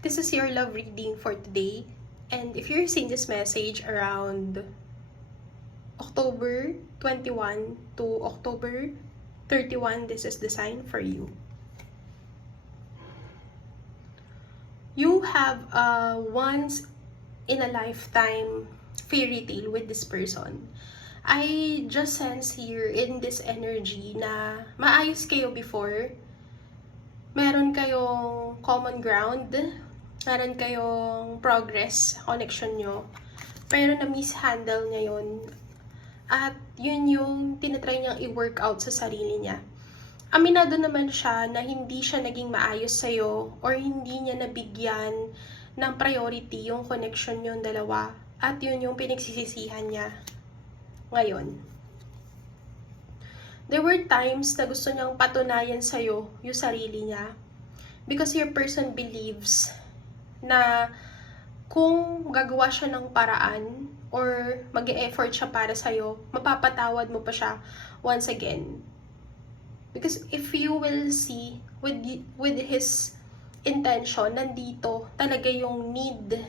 This is your love reading for today. And if you're seeing this message around October 21 to October 31, this is the sign for you. You have a once in a lifetime fairy tale with this person. I just sense here in this energy na maayos kayo before. Meron kayong common ground, meron kayong progress sa connection nyo, pero na-mishandle niya yun. At yun yung tinatry niyang i-work out sa sarili niya. Aminado naman siya na hindi siya naging maayos sa'yo or hindi niya nabigyan ng priority yung connection yung dalawa. At yun yung pinagsisisihan niya ngayon. There were times na gusto niyang patunayan sa'yo yung sarili niya. Because your person believes na kung gagawa siya ng paraan or mag-e-effort siya para sa'yo, mapapatawad mo pa siya once again. Because if you will see with his intention, nandito talaga yung need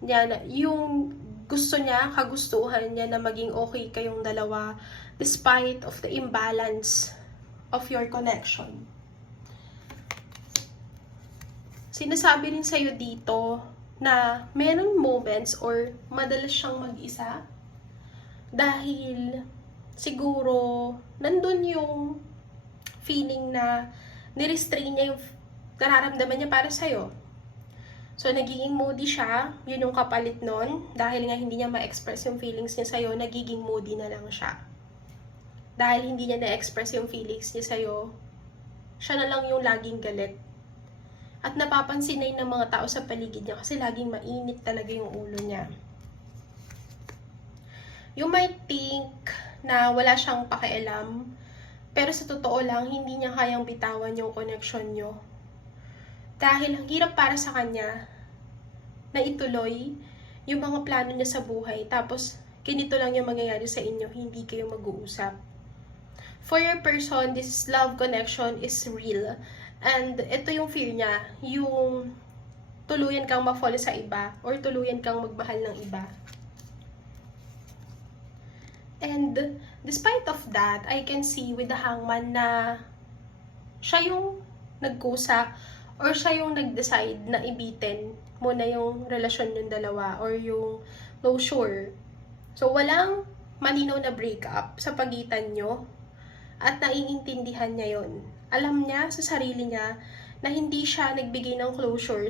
niya, yung gusto niya, kagustuhan niya na maging okay kayong dalawa despite of the imbalance of your connection. Sinasabi rin sa'yo dito na meron moments or madalas siyang mag-isa dahil siguro nandun yung feeling na nirestrain niya yung nararamdaman niya para sa'yo. So, nagiging moody siya, yun yung kapalit nun, dahil nga hindi niya ma-express yung feelings niya sa'yo, nagiging moody na lang siya. Dahil hindi niya na-express yung feelings niya sa'yo, siya na lang yung laging galit. At napapansin na yun ng mga tao sa paligid niya kasi laging mainit talaga yung ulo niya. You might think na wala siyang pakialam, pero sa totoo lang, hindi niya kayang bitawan yung connection niyo. Dahil ang hirap para sa kanya na ituloy yung mga plano niya sa buhay, tapos ganito lang yung mangyayari sa inyo, hindi kayo mag-uusap. For your person, this love connection is real. And ito yung fear niya, yung tuluyan kang ma-fall sa iba or tuluyan kang magmahal ng iba. And despite of that, I can see with the hangman na siya yung nagkusa or siya yung nag-decide na ibitin muna yung relasyon ng dalawa or yung closure. So, walang malinaw na breakup sa pagitan nyo at naiintindihan niya yon. Alam niya sa sarili niya na hindi siya nagbigay ng closure